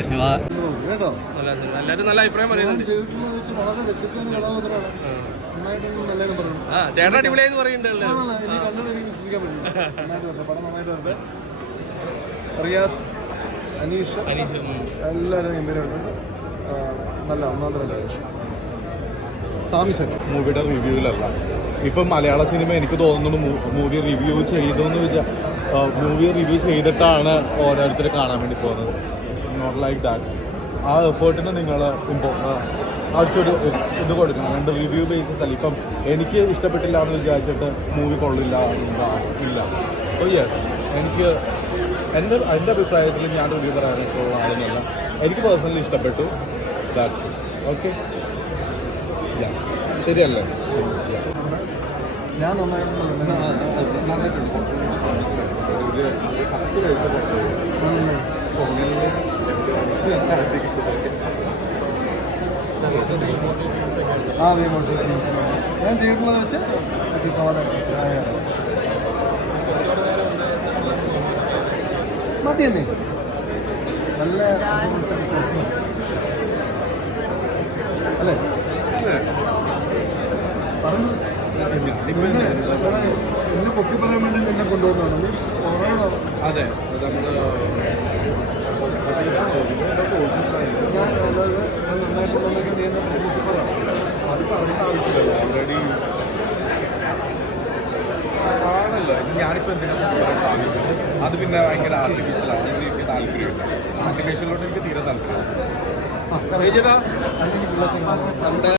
എല്ലാവരും നല്ല അഭിപ്രായം പറയുന്നുണ്ട്. ചേട്ടൻ അടിപൊളിയായെന്ന് പറയുന്നുണ്ട്. റിയാസ്, അനീഷ് എല്ലാവരും ഗംഭീരമുണ്ട്. നല്ല ഒന്നാന്തരം സാമിഷൻ മൂവിയുടെ റിവ്യൂവിലല്ല. ഇപ്പം മലയാള സിനിമ എനിക്ക് തോന്നുന്നു മൂവി റിവ്യൂ ചെയ്തിട്ടാണ് ഓരോരുത്തർ കാണാൻ വേണ്ടി പോകുന്നത്. Not like that. ആ എഫേർട്ടിന് നിങ്ങൾ ആഴ്ചയൊരു ഇത് കൊടുക്കണം. രണ്ട് റിവ്യൂ ബേസിസ് അല്ല. ഇപ്പം എനിക്ക് ഇഷ്ടപ്പെട്ടില്ല എന്ന് വിചാരിച്ചിട്ട് മൂവി കൊള്ളില്ല ഇല്ല. സോ യെസ്, എനിക്ക് എൻ്റെ അഭിപ്രായത്തിൽ ഞാൻ റിവ്യൂ പറയാനുള്ള ആളെന്നല്ല. എനിക്ക് പേഴ്സണലി ഇഷ്ടപ്പെട്ടു. That's okay. ശരിയല്ലേ? ഞാൻ നന്നായിട്ടുണ്ട്. 10 വയസ്സ് ഞാൻ ചെയ്തിട്ടുള്ളത് വെച്ച് മതിയെന്നേ. നല്ല അല്ലേ പറഞ്ഞു. എന്നെ പൊക്കി പറയാൻ വേണ്ടി എന്നെ കൊണ്ടുവന്നാണ് നീ പറയണോ? അതെ, ഞാൻ നന്നായിട്ടുണ്ടെങ്കിൽ നീ എന്നെ പൊക്കി പറയാം. അത് പറയേണ്ട ആവശ്യമില്ല. ഓൾറെഡി ആണല്ലോ. ഞാനിപ്പോൾ എന്തിനാ പറയേണ്ട ആവശ്യം? അത് പിന്നെ ഭയങ്കര ആർട്ടിഫിഷ്യലാണ്. എനിക്ക് താല്പര്യമില്ല. ആർട്ടിഫിഷ്യലിലോട്ട് എനിക്ക് തീരെ താല്പര്യമില്ല. ചേട്ടാ